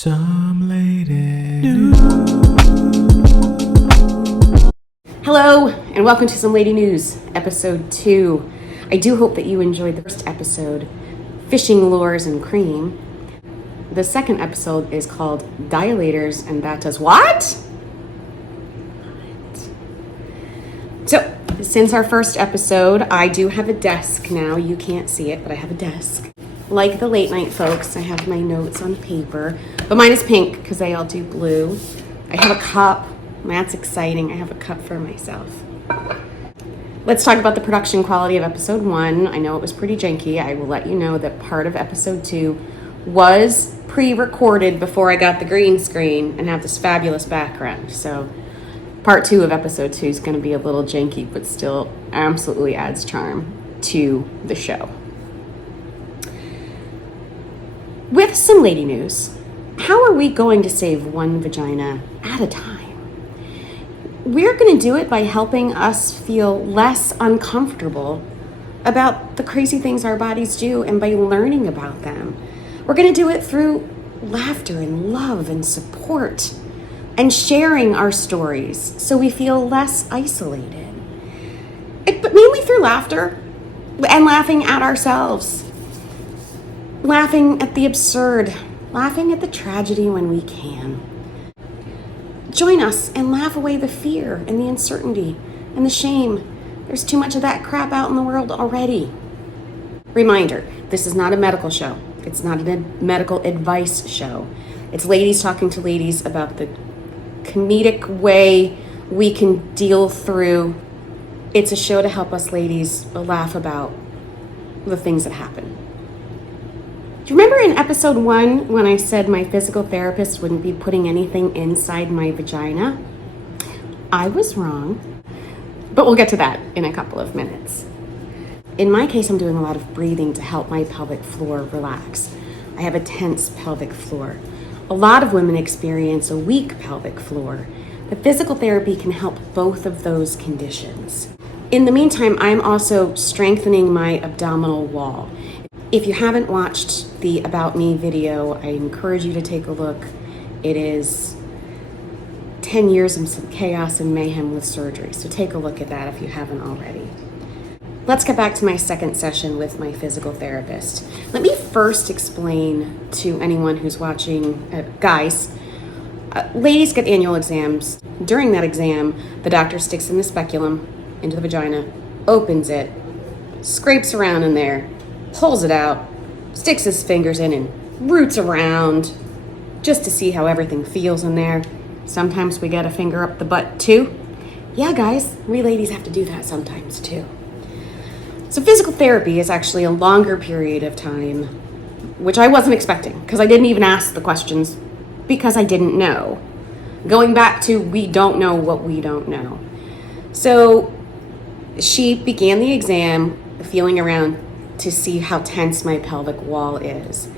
Some lady news. Hello, and welcome to Some Lady News, episode 2. I do hope that you enjoyed the first episode, Fishing Lures and Cream. The second episode is called Dilators and That does what? So, since our first episode, I do have a desk now. You can't see it, but I have a desk. Like the late night folks, I have my notes on paper, but mine is pink because they all do blue. I have a cup. That's exciting. I have a cup for myself. Let's talk about the production quality of episode 1. I know it was pretty janky. I will let you know that part of episode 2 was pre-recorded before I got the green screen and have this fabulous background. So part 2 of episode 2 is going to be a little janky, but still absolutely adds charm to the show. With some lady news, how are we going to save one vagina at a time? We're going to do it by helping us feel less uncomfortable about the crazy things our bodies do and by learning about them. We're going to do it through laughter and love and support and sharing our stories so we feel less isolated. But mainly through laughter and laughing at ourselves. Laughing at the absurd, laughing at the tragedy when we can. Join us and laugh away the fear and the uncertainty and the shame. There's too much of that crap out in the world already. Reminder, this is not a medical show. It's not a medical advice show. It's ladies talking to ladies about the comedic way we can deal through. It's a show to help us ladies laugh about the things that happen. Do you remember in episode 1 when I said my physical therapist wouldn't be putting anything inside my vagina? I was wrong, but we'll get to that in a couple of minutes. In my case, I'm doing a lot of breathing to help my pelvic floor relax. I have a tense pelvic floor. A lot of women experience a weak pelvic floor. The physical therapy can help both of those conditions. In the meantime, I'm also strengthening my abdominal wall. If you haven't watched the About Me video, I encourage you to take a look. It is 10 years of some chaos and mayhem with surgery, so take a look at that if you haven't already. Let's get back to my second session with my physical therapist. Let me first explain to anyone who's watching, guys, ladies get annual exams. During that exam, the doctor sticks in the speculum into the vagina, opens it, scrapes around in there, pulls it out, sticks his fingers in and roots around just to see how everything feels in there. Sometimes we get a finger up the butt too. Yeah, guys, we ladies have to do that sometimes too. So physical therapy is actually a longer period of time, which I wasn't expecting because I didn't even ask the questions because I didn't know. Going back to we don't know what we don't know. So she began the exam feeling around to see how tense my pelvic wall is.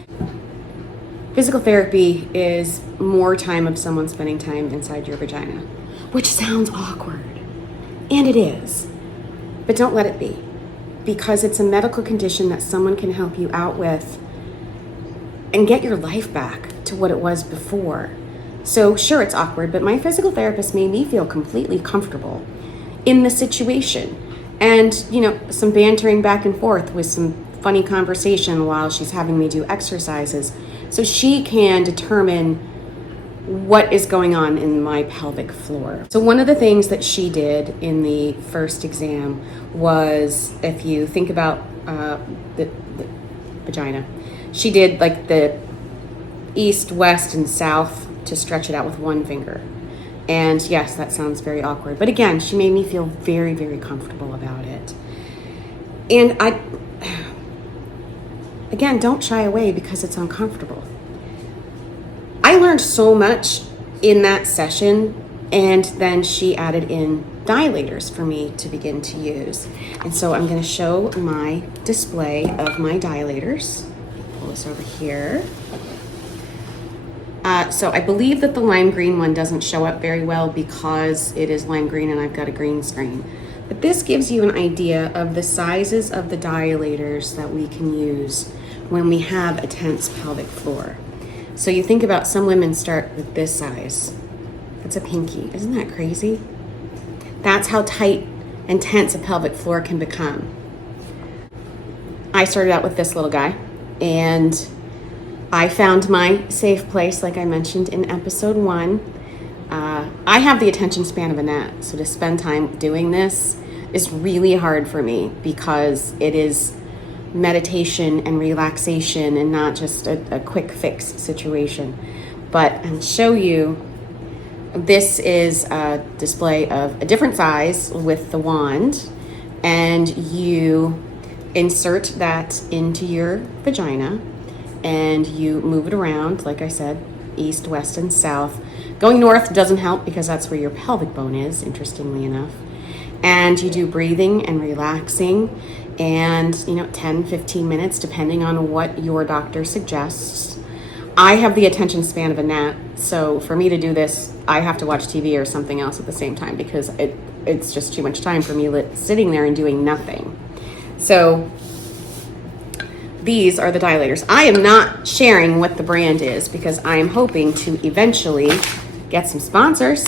Physical therapy is more time of someone spending time inside your vagina, which sounds awkward, and it is, but don't let it be, because it's a medical condition that someone can help you out with and get your life back to what it was before. So sure, it's awkward, but my physical therapist made me feel completely comfortable in the situation. And, some bantering back and forth with some funny conversation while she's having me do exercises so she can determine what is going on in my pelvic floor. So one of the things that she did in the first exam was, if you think about the vagina, she did like the east, west, and south to stretch it out with one finger. And yes, that sounds very awkward. But again, she made me feel very, very comfortable about it. And again, don't shy away because it's uncomfortable. I learned so much in that session, and then she added in dilators for me to begin to use. And so I'm going to show my display of my dilators. Pull this over here. So I believe that the lime green one doesn't show up very well because it is lime green and I've got a green screen. But this gives you an idea of the sizes of the dilators that we can use when we have a tense pelvic floor. So you think about some women start with this size. That's a pinky. Isn't that crazy? That's how tight and tense a pelvic floor can become. I started out with this little guy, and I found my safe place, like I mentioned in episode 1. I have the attention span of a gnat, so to spend time doing this is really hard for me because it is meditation and relaxation and not just a quick fix situation. But I'll show you, this is a display of a different size with the wand, and you insert that into your vagina and you move it around, like I said, east, west, and south. Going north doesn't help because that's where your pelvic bone is, interestingly enough. And you do breathing and relaxing and 10, 15 minutes depending on what your doctor suggests. I have the attention span of a gnat, so for me to do this, I have to watch TV or something else at the same time because it's just too much time for me sitting there and doing nothing. So these are the dilators. I am not sharing what the brand is because I am hoping to eventually get some sponsors.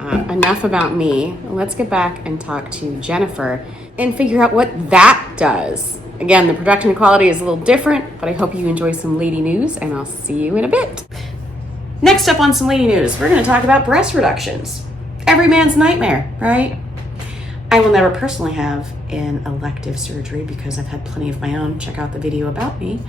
Enough about me. Let's get back and talk to Jennifer and figure out what that does. Again, the production quality is a little different, but I hope you enjoy some lady news, and I'll see you in a bit. Next up on some lady news, we're going to talk about breast reductions. Every man's nightmare, right? I will never personally have an elective surgery because I've had plenty of my own. Check out the video about me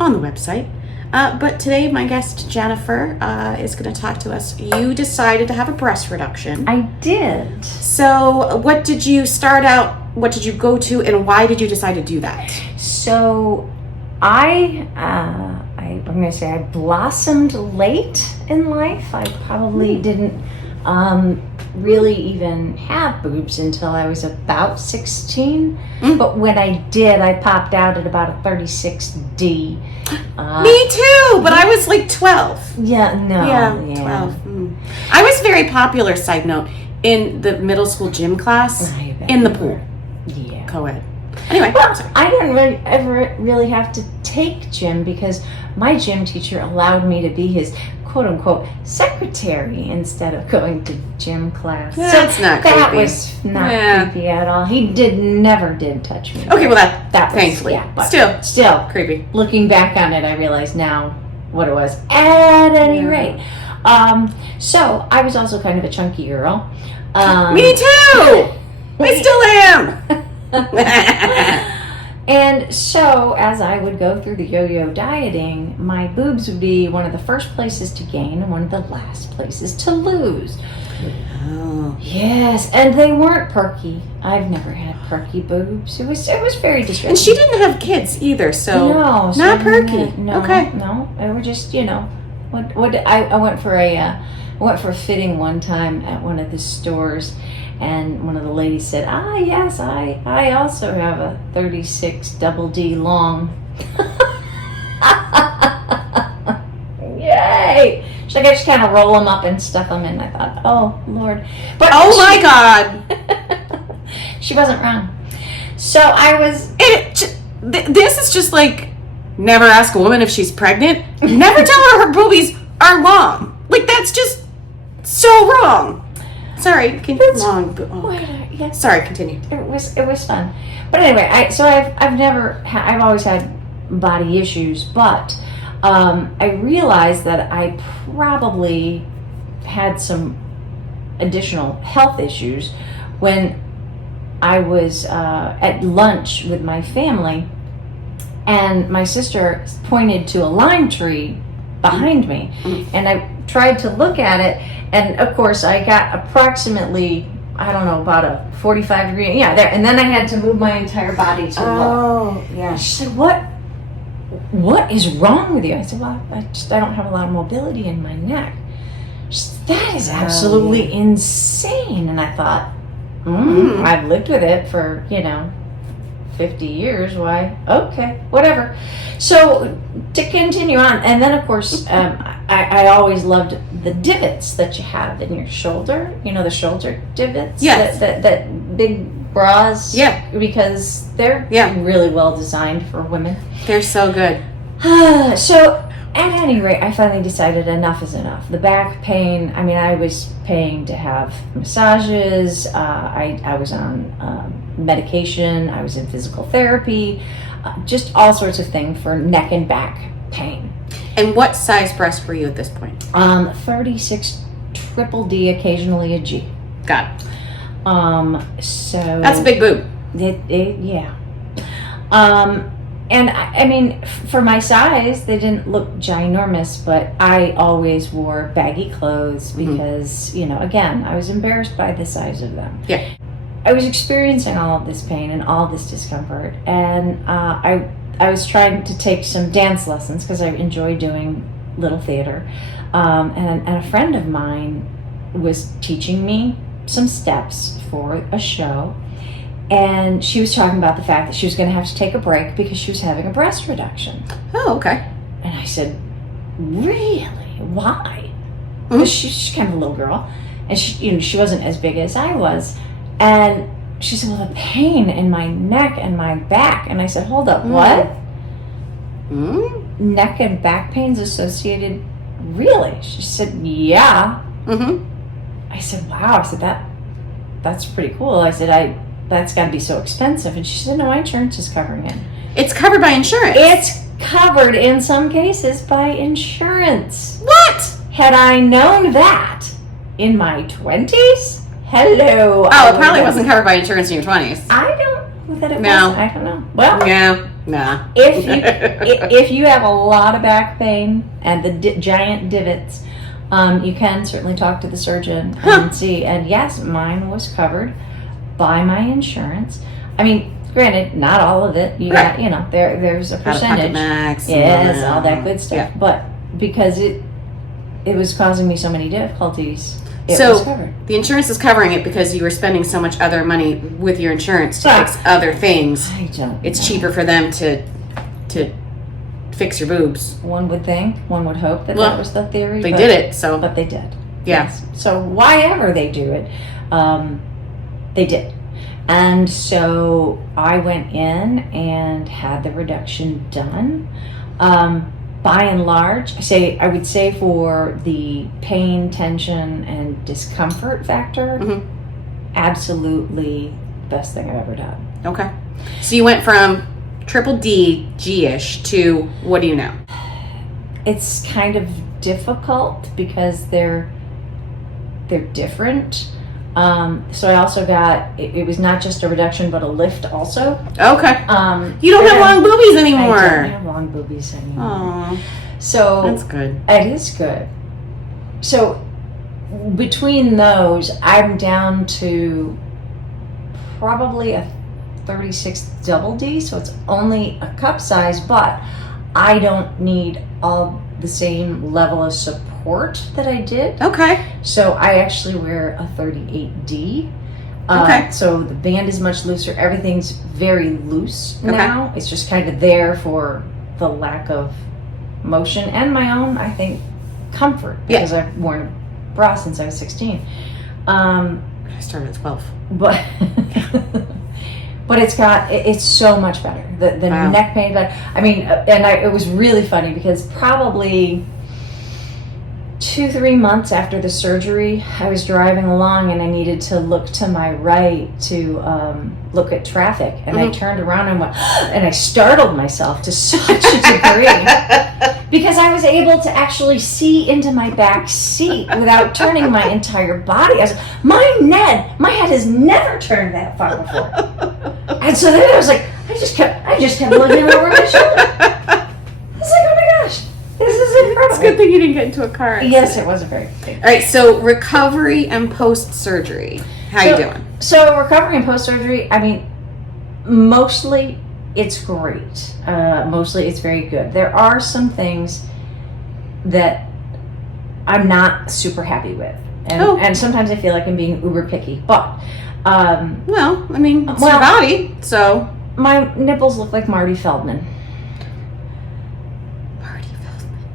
on the website. But today, my guest, Jennifer, is going to talk to us. You decided to have a breast reduction. I did. So what did you start out, what did you go to, and why did you decide to do that? So I'm going to say I blossomed late in life. I probably didn't really even have boobs until I was about 16. But when I did, I popped out at about a 36D. Me too, but I was like 12. Yeah, no. Yeah. 12. I was very popular, side note, in the middle school gym class, in the pool. Yeah. Co-ed. Anyway, well, I didn't ever really have to take gym because my gym teacher allowed me to be his quote-unquote secretary instead of going to gym class. That's not creepy. That was not creepy at all. He never did touch me. Okay, well that was, thankfully. Yeah, but still creepy. Looking back on it, I realize now what it was. At any rate, so I was also kind of a chunky girl. Me too. I still am. And so, as I would go through the yo-yo dieting, my boobs would be one of the first places to gain and one of the last places to lose. Oh. Yes, and they weren't perky. I've never had perky boobs. It was very distressing. And she didn't have kids either, so no, not perky. Okay. No, they were just I went for a fitting one time at one of the stores. And one of the ladies said, yes, I also have a 36 double D long. Yay! She's like, I just kind of roll them up and stuff them in. I thought, oh, Lord. But my God. She wasn't wrong. So I was... This is just like, never ask a woman if she's pregnant. Never tell her boobies are long. Like, that's just so wrong. Sorry, Sorry, continue. It was fun, but anyway, I've always had body issues, but I realized that I probably had some additional health issues when I was at lunch with my family, and my sister pointed to a lime tree behind me, and I tried to look at it. And of course, I got approximately, I don't know, about a 45 degree, there. And then I had to move my entire body to look. Oh, yeah. She said, what is wrong with you? I said, well, I don't have a lot of mobility in my neck. She said, that is absolutely insane. And I thought, I've lived with it for, 50 years. Why? Okay, whatever. So to continue on, and then of course, I always loved the divots that you have in your shoulder. The shoulder divots. Yes. That big bras. Yeah. Because they're really well designed for women. They're so good. So At any rate, I finally decided enough is enough. The back pain, I mean, I was paying to have massages. I was on medication. I was in physical therapy. Just all sorts of things for neck and back pain. And what size breast were you at this point? 36 triple D, occasionally a G. Got it. So That's a big boob. Yeah. And I mean, for my size, they didn't look ginormous, but I always wore baggy clothes because, you know, again, I was embarrassed by the size of them. Yeah. I was experiencing all of this pain and all this discomfort, and I was trying to take some dance lessons because I enjoy doing little theater, and a friend of mine was teaching me some steps for a show. And she was talking about the fact that she was going to have to take a break because she was having a breast reduction. Oh, okay. And I said, really? Why? Because she's kind of a little girl. And she, you know, she wasn't as big as I was. And she said, well, the pain in my neck and my back. And I said, hold up, what? Neck and back pain's associated? Really? She said, yeah. I said, wow. I said, that's pretty cool. I said, that's got to be so expensive. And she said, no, my insurance is covering it. It's covered by insurance. It's covered in some cases by insurance. What? Had I known that in my 20s, hello. Oh, it probably wasn't covered by insurance in your 20s. I don't know that it No. was. I don't know. Well, Yeah, nah. if you have a lot of back pain and the giant divots, you can certainly talk to the surgeon and see. And yes, mine was covered by my insurance. I mean, granted, not all of it. You got, you know, there's a percentage. Max. Yes, all that good stuff. Yeah. But because it was causing me so many difficulties, it So was covered. the insurance is covering it because you were spending so much other money with your insurance to Yeah. fix other things. I don't. It's cheaper for them to fix your boobs. One would think, one would hope that Well, that was the theory. They did it, so But they did. yeah. Yes. So why ever they do it, they did. And so I went in and had the reduction done. By and large, I would say for the pain, tension, and discomfort factor, absolutely best thing I've ever done. Okay. So you went from triple D, G-ish to what do you know? It's kind of difficult because they're different. So I also got, it was not just a reduction, but a lift also. Okay. You don't have long boobies anymore. I don't have long boobies anymore. Aw, So that's good. it is good. So between those, I'm down to probably a 36 double D, so it's only a cup size, but I don't need all the same level of support that I did. Okay. So I actually wear a 38D. Okay. So the band is much looser. Everything's very loose now. It's just kind of there for the lack of motion and my own, I think, comfort, because I've worn a bra since I was 16. I started at 12. But but it's so much better. The Wow. neck pain, but I mean, it was really funny because probably 2-3 months after the surgery, I was driving along and I needed to look to my right to look at traffic, and I turned around and went, and I startled myself to such a degree because I was able to actually see into my back seat without turning my entire body. I was like, my head has never turned that far before. And so then I was like, I just kept looking over my shoulder. I was like, oh my gosh, this is incredible. It's a good thing you didn't get into a car accident. Yes, it was a very big. All right, so recovery and post-surgery. How you doing? So recovery and post-surgery, I mean, mostly it's great. Mostly it's very good. There are some things that I'm not super happy with. And sometimes I feel like I'm being uber picky. But, well, I mean, it's your body, so. My nipples look like Marty Feldman. Marty Feldman.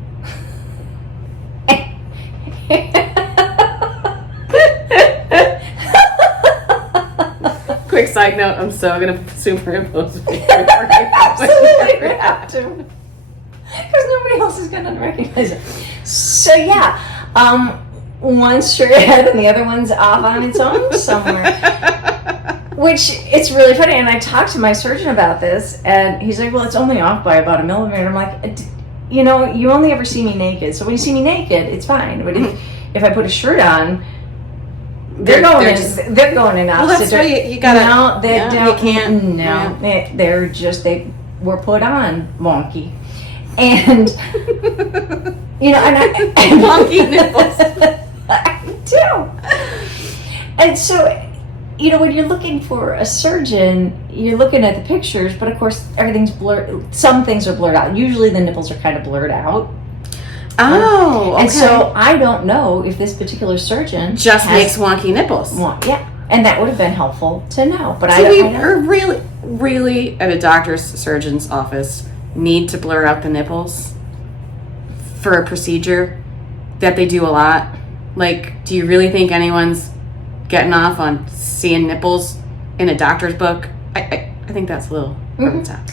Quick side note, I'm so going to superimpose a picture. Absolutely have to. because nobody else is gonna recognize it. So yeah, one's straight ahead and the other one's off on its own somewhere. Which, it's really funny, and I talked to my surgeon about this, and he's like, well, it's only off by about 1 millimeter. I'm like, you know, you only ever see me naked, so when you see me naked, it's fine. But if I put a shirt on, they're going in opposite. Well, that's why you gotta. No, they don't. You can't. No, they're just, they were put on wonky. And, you know, and Wonky nipples. I do. And so, you know, when you're looking for a surgeon, you're looking at the pictures, but of course everything's blurred. Some things are blurred out. Usually the nipples are kind of blurred out. Oh, okay. And so I don't know if this particular surgeon just makes wonky nipples. Yeah, and that would have been helpful to know. But So we really at a doctor's surgeon's office need to blur out the nipples for a procedure that they do a lot. Like, do you really think anyone's getting off on seeing nipples in a doctor's book? I think that's a little over the top.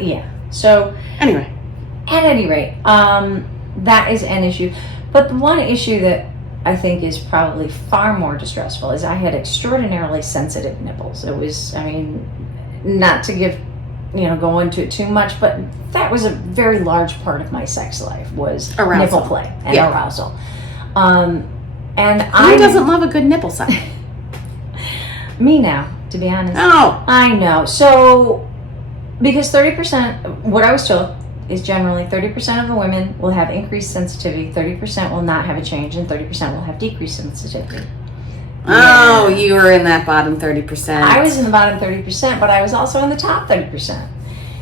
Yeah. So anyway, at any rate, that is an issue. But the one issue that I think is probably far more distressful is I had extraordinarily sensitive nipples. It was, I mean, not to give, go into it too much, but that was a very large part of my sex life was arousal. Nipple play and arousal. And who doesn't love a good nipple suck? Me now, to be honest. Oh, I know. So, because 30%, what I was told is generally 30% of the women will have increased sensitivity, 30% will not have a change, and 30% will have decreased sensitivity. Oh, you were in that bottom 30%. I was in the bottom 30%, but I was also in the top 30%.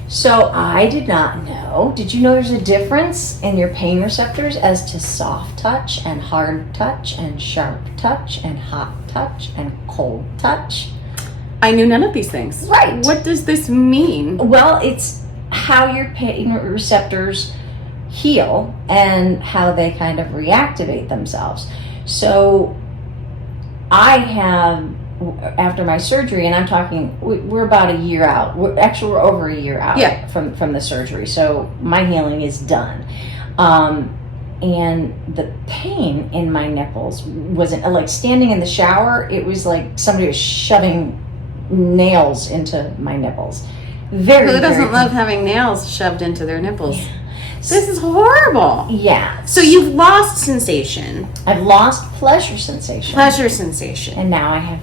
So I did not know. Did you know there's a difference in your pain receptors as to soft touch and hard touch and sharp touch and hot touch and cold touch? I knew none of these things. Right. What does this mean? Well, it's how your pain receptors heal and how they kind of reactivate themselves. So I have, after my surgery, and I'm talking, we're about a year out. We're over a year out from the surgery. So my healing is done. And the pain in my nipples wasn't like standing in the shower. It was like somebody was shoving nails into my nipples. Who doesn't love having nails shoved into their nipples? Yeah. This is horrible. Yeah. So you've lost sensation. I've lost pleasure sensation. Pleasure sensation. And now I have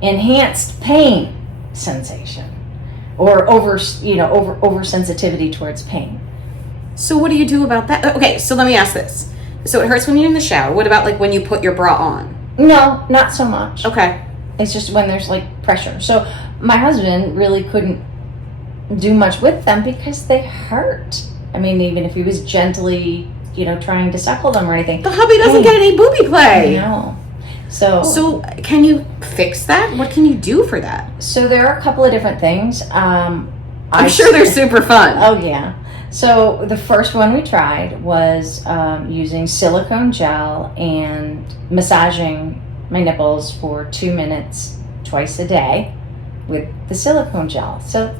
enhanced pain sensation, or oversensitivity towards pain. So what do you do about that? Okay, so let me ask this. So it hurts when you're in the shower. What about like when you put your bra on? No, not so much. Okay. It's just when there's like pressure. So my husband really couldn't do much with them because they hurt. I mean, even if he was gently, trying to suckle them or anything. The hubby doesn't get any booby play. No. So can you fix that? What can you do for that? So there are a couple of different things. I'm sure they're super fun. Oh yeah. So the first one we tried was using silicone gel and massaging my nipples for 2 minutes twice a day with the silicone gel. So,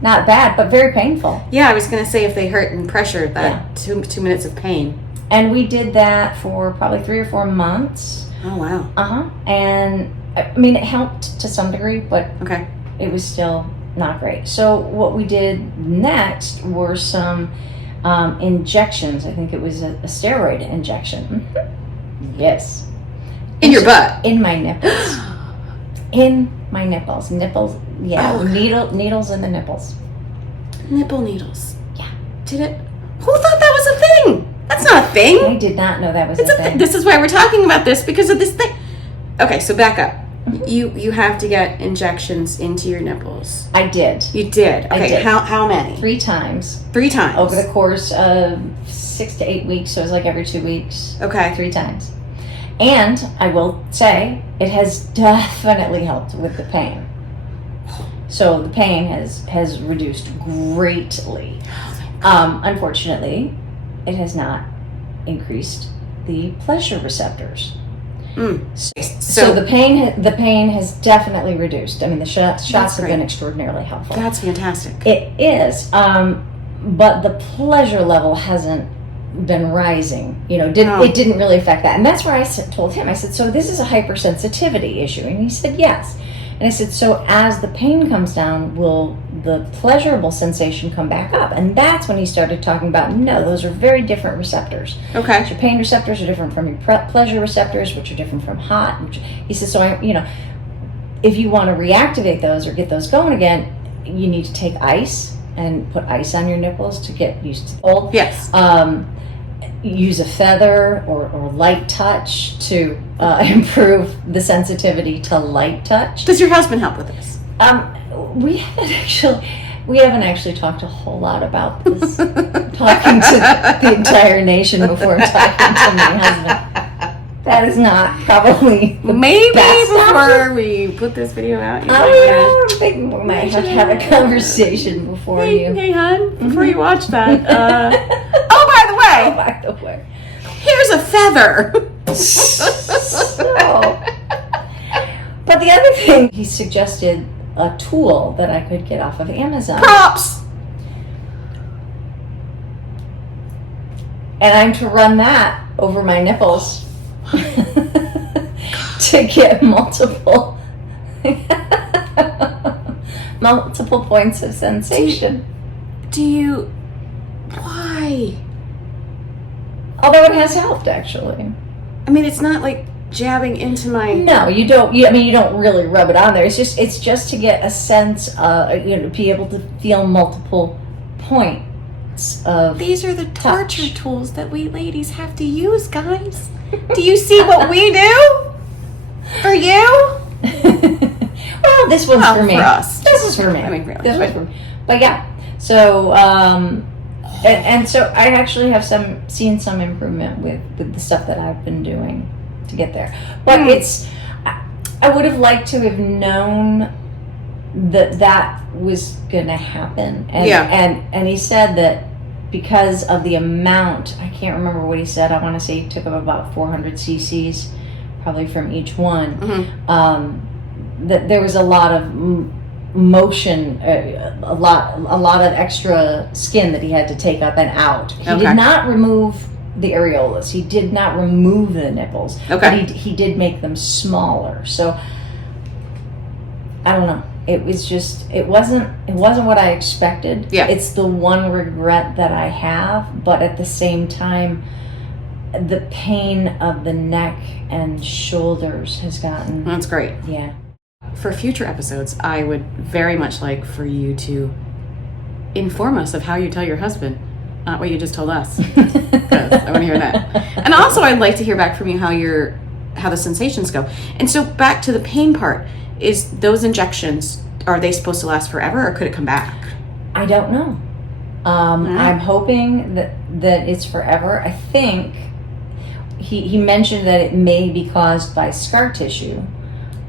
not bad, but very painful. Yeah, I was going to say if they hurt and pressure, that 2 minutes of pain. And we did that for probably 3 or 4 months. Oh, wow. Uh-huh. And, I mean, it helped to some degree, but it was still not great. So what we did next were some injections. I think it was a steroid injection. Yes. In your butt? In my nipples. In my nipples. Nipples, yeah. Oh. Needles in the nipples. Nipple needles. Yeah. Did it? Who thought that was a thing? That's not a thing. I did not know that was a thing. This is why we're talking about this, because of this thing. Okay, so back up. You have to get injections into your nipples. I did. You did? Okay, I did. How many? 3 times. 3 times? Over the course of 6 to 8 weeks, so it was like every 2 weeks. Okay. 3 times. And I will say, it has definitely helped with the pain. So the pain has reduced greatly. Unfortunately, it has not increased the pleasure receptors. So the pain has definitely reduced. I mean, the shots have been extraordinarily helpful. That's fantastic. It is, but the pleasure level hasn't been rising. It didn't really affect that, and that's where I told him. I said, "So this is a hypersensitivity issue," and he said, "Yes." And I said, "So as the pain comes down, will the pleasurable sensation come back up?" And that's when he started talking about, no, those are very different receptors. Okay. So your pain receptors are different from your pleasure receptors, which are different from hot. He said, so if you want to reactivate those or get those going again, you need to take ice and put ice on your nipples to get used to the cold. Yes. Use a feather or light touch to improve the sensitivity to light touch. Does your husband help with this? We haven't actually talked a whole lot about this. Talking to the entire nation before talking to my husband. That is not probably the best before option. we put this video out. I think we might have a conversation before you. Hey, hon, before you watch that. Oh, By the way, here's a feather. But the other thing, he suggested a tool that I could get off of Amazon. Props. And I'm to run that over my nipples to get multiple points of sensation. Why? Although it has helped, actually. I mean, it's not like jabbing into my... No, you don't. You don't really rub it on there. It's just to get a sense, to be able to feel multiple points of. These are the torture tools that we ladies have to use, guys. Do you see what we do? For you? Well, this one's for me. For us. This is for me. I mean, really. This one's for me. But yeah, so and so I actually have seen some improvement with the stuff that I've been doing to get there. But I would have liked to have known that was gonna happen. And he said that because of the amount, I can't remember what he said. I want to say he took up about 400 cc's, probably from each one. That there was a lot of motion, a lot of extra skin that he had to take up and out. He did not remove the areolas. He did not remove the nipples. But he did make them smaller. So I don't know. It was just it wasn't what I expected. Yeah. It's the one regret that I have, but at the same time the pain of the neck and shoulders has gotten. That's great. Yeah. For future episodes, I would very much like for you to inform us of how you tell your husband, not what you just told us. Because I want to hear that. And also, I'd like to hear back from you how the sensations go. And so, back to the pain part. Is those injections, are they supposed to last forever, or could it come back? I don't know. I'm hoping that it's forever. I think he mentioned that it may be caused by scar tissue.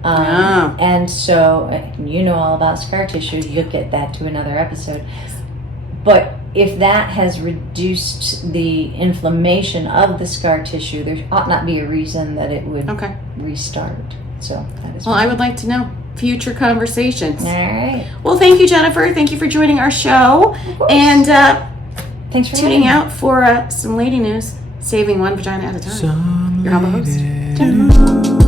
And so, you know all about scar tissue. You'll get that to another episode. But if that has reduced the inflammation of the scar tissue, there ought not be a reason that it would restart. So that is. Well, I would like to know future conversations. All right. Well, thank you, Jennifer. Thank you for joining our show. And thanks for tuning out for some lady news, saving one vagina at a time. Your humble host, Jennifer.